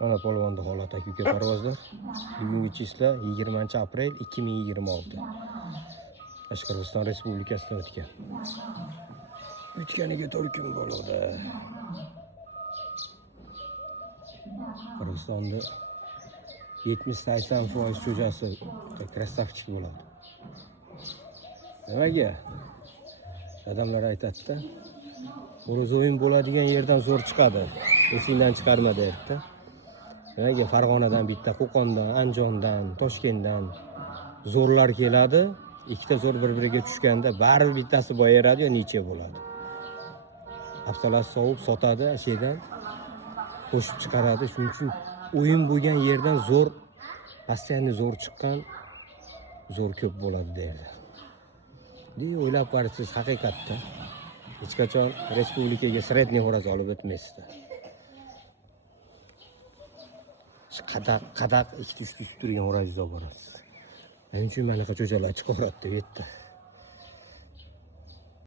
Mana polvonda holat aka parvozlar. Bugungi chisla 20-aprel 2026. Qashqarg'iston Respublikasidan o'tgan. O'tganiga 4 kun bo'ldi. Qirg'izistonda 70-80% jo'jasi krasavchik bo'ladi. Nimaga? Odamlar aytadi-da, o'roz o'yin bo'ladigan yerdan zo'r chiqadi. Esingdan chiqarma deydi-da. Nimaga? Farg'onadan bitta, Qo'qondan, Andijondan, Toshkentdan zo'rlar keladi. Ikkita zo'r bir-biriga tushganda baribir bittasi boyaradi yo necha bo'ladi. Hafsalasi sovib sotadi, ashaydan qo'shib chiqaradi. Shuning uchun o'yin bo'lgan yerdan zo'r, postoyanno zo'r chiqqan zo'r ko'p bo'ladi deydi. Deb o'ylab qarasiz, haqiqatda hech qachon respublikaga sredniy xo'roz olib o'tmaysizlar. Qadaq ikkita uchta turgan xo'rozni olib borasiz. Shuning uchun manaqa cho'jalar chiqaveradi deb aytdi.